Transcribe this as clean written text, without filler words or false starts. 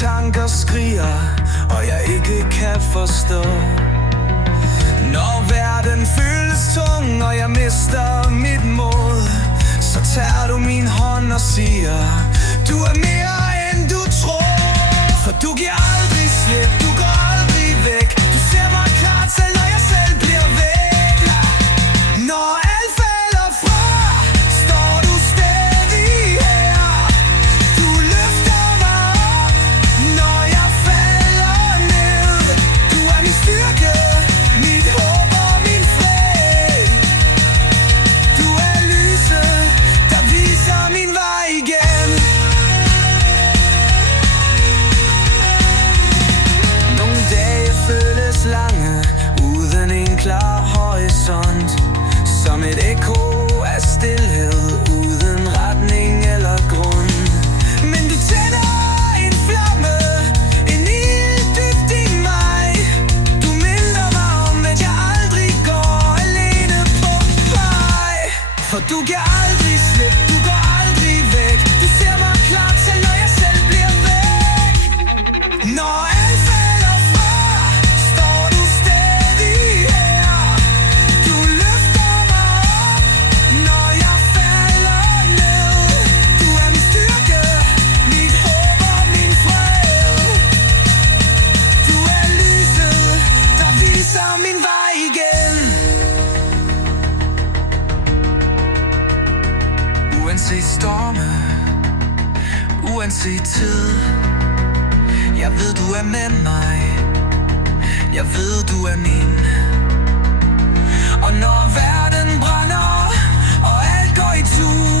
tanker skriger, og jeg ikke kan forstå. Når verden føles tung, og jeg mister mit mod, så tager du min hånd og siger, du er mere end du tror. For du giver aldrig slip, du går aldrig væk. Du ser mig klart, selv når jeg selv bliver væk. Når alt falder fra, står du stadig her. Du løfter mig op, når jeg falder ned. Du er min styrke, mit håb og min fred. Du er lyset, der viser min vej igen. Nogle dage føles lange, uden en klar horisont. Som et ekko af stilhed, uden retning eller grund. Men du tænder en flamme, en ild dybt i mig. Du minder mig om, at jeg aldrig går alene på vej. For du giver aldrig slip, du går aldrig væk. Du ser mig klart, selv når jeg selv bliver væk. Når alt falder fra, står du stadig her. Du løfter mig op, når jeg falder ned. Du er min styrke, mit håb og min fred. Du er lyset, der viser min vej igen. Uanset storme, uanset tid, jeg ved du er med mig. Jeg ved du er min. Og når verden brænder, og alt går i tur,